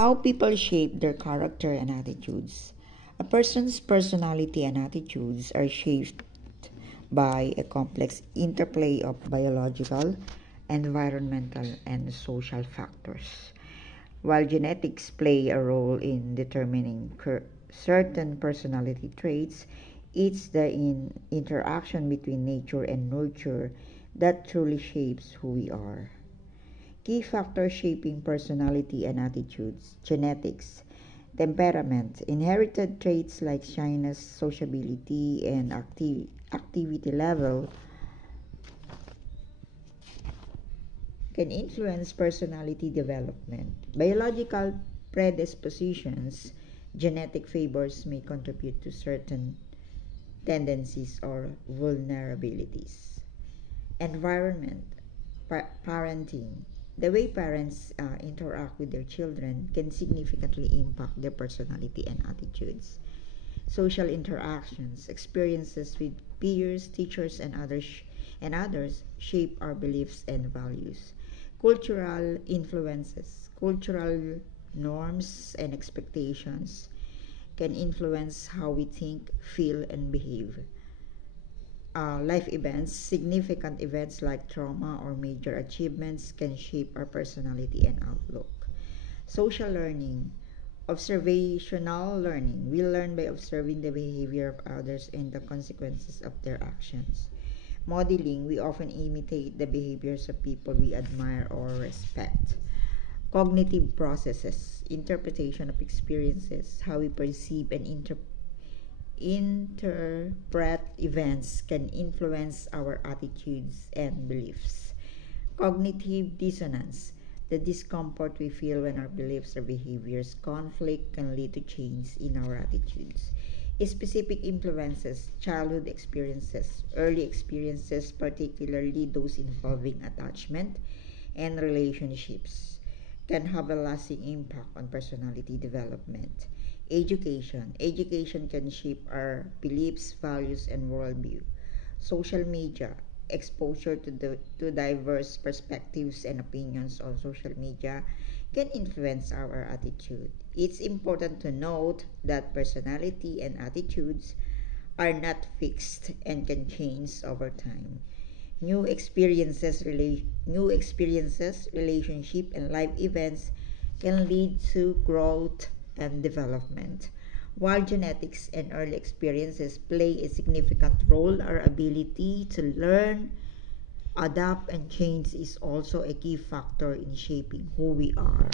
How people shape their character and attitudes. A person's personality and attitudes are shaped by a complex interplay of biological, environmental, and social factors. While genetics play a role in determining certain personality traits, it's the interaction between nature and nurture that truly shapes who we are. Key factors shaping personality and attitudes: genetics, temperament, inherited traits like shyness, sociability, and activity level can influence personality development. Biological predispositions, genetic favors may contribute to certain tendencies or vulnerabilities. Environment, parenting. The way parents interact with their children can significantly impact their personality and attitudes. Social interactions, experiences with peers, teachers, and others shape our beliefs and values. Cultural influences, cultural norms and expectations can influence how we think, feel, and behave. Life events, significant events like trauma or major achievements can shape our personality and outlook. Social learning, observational learning. We learn by observing the behavior of others and the consequences of their actions. Modeling, we often imitate the behaviors of people we admire or respect. Cognitive processes, interpretation of experiences, how we perceive and interpret events can influence our attitudes and beliefs. Cognitive dissonance, the discomfort we feel when our beliefs or behaviors conflict can lead to change in our attitudes. Specific influences, childhood experiences, early experiences, particularly those involving attachment and relationships, can have a lasting impact on personality development. Education can shape our beliefs, values, and worldview. Social media, exposure to diverse perspectives and opinions on social media can influence our attitude. It's important to note that personality and attitudes are not fixed and can change over time. New experiences, relationship, and life events can lead to growth and development. While genetics and early experiences play a significant role, our ability to learn, adapt, and change is also a key factor in shaping who we are.